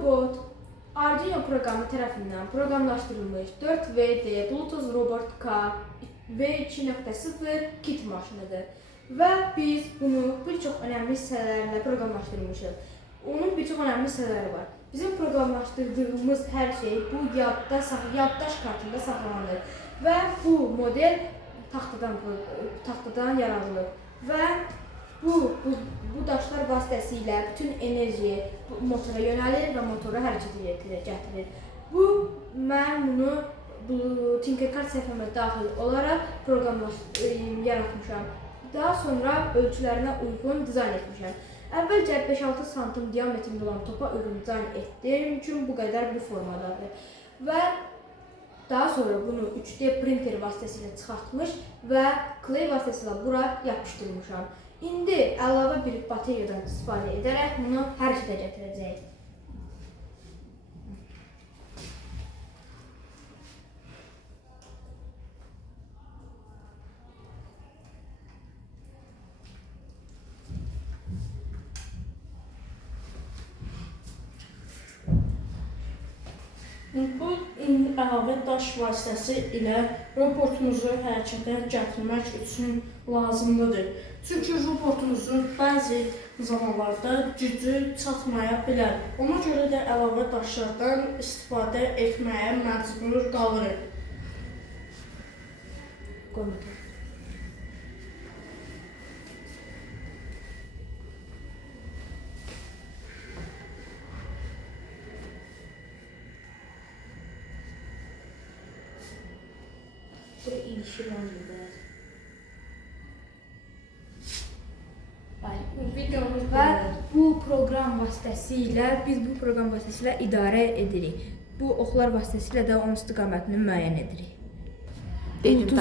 robot Arduino proqramı tərəfindən proqramlaşdırılmış 4VD Bluetooth Robot K V2.0 kit maşınıdır və biz bunu bir çox önəmli hissələrlə proqramlaşdırmışıq. Onun bir çox önəmli hissələri var. Bizim proqramlaşdırdığımız hər şey bu yaddaş kartında saxlanılır və bu model taxtadan yaradılır və bu daşlar vasitəsilə bütün enerji motora yönəlir və motoru hərəkətə gətirir. Mən bunu Tinkercad səhifəmə daxil olaraq yaratmışam. Daha sonra ölçülərinə uyğun dizayn etmişəm. Əvvəlcə 5-6 sm diametrində olan topa uyğun dizayn etdiyim üçün bu qədər bu formadadır. Və daha sonra bunu 3D printer vasitəsilə çıxartmış və kley vasitəsilə bura yapışdırmışam. İndi əlavə bir bateriyadan istifadə edərək bunu hərəkətə gətirəcəyik. Bu əlavə daş vasitəsi ilə robotumuzu hərəkətə gətirmək üçün lazımlıdır. Çünki robotumuzun bəzi zamanlarda gücü çatmaya bilər. Ona görə də əlavə daşlardan istifadə etməyə məcbur qalırıq. Və bu proqram vasitəsilə idarə edirik. Bu oxlar vasitəsilə də onun istiqamətini müəyyən edirik.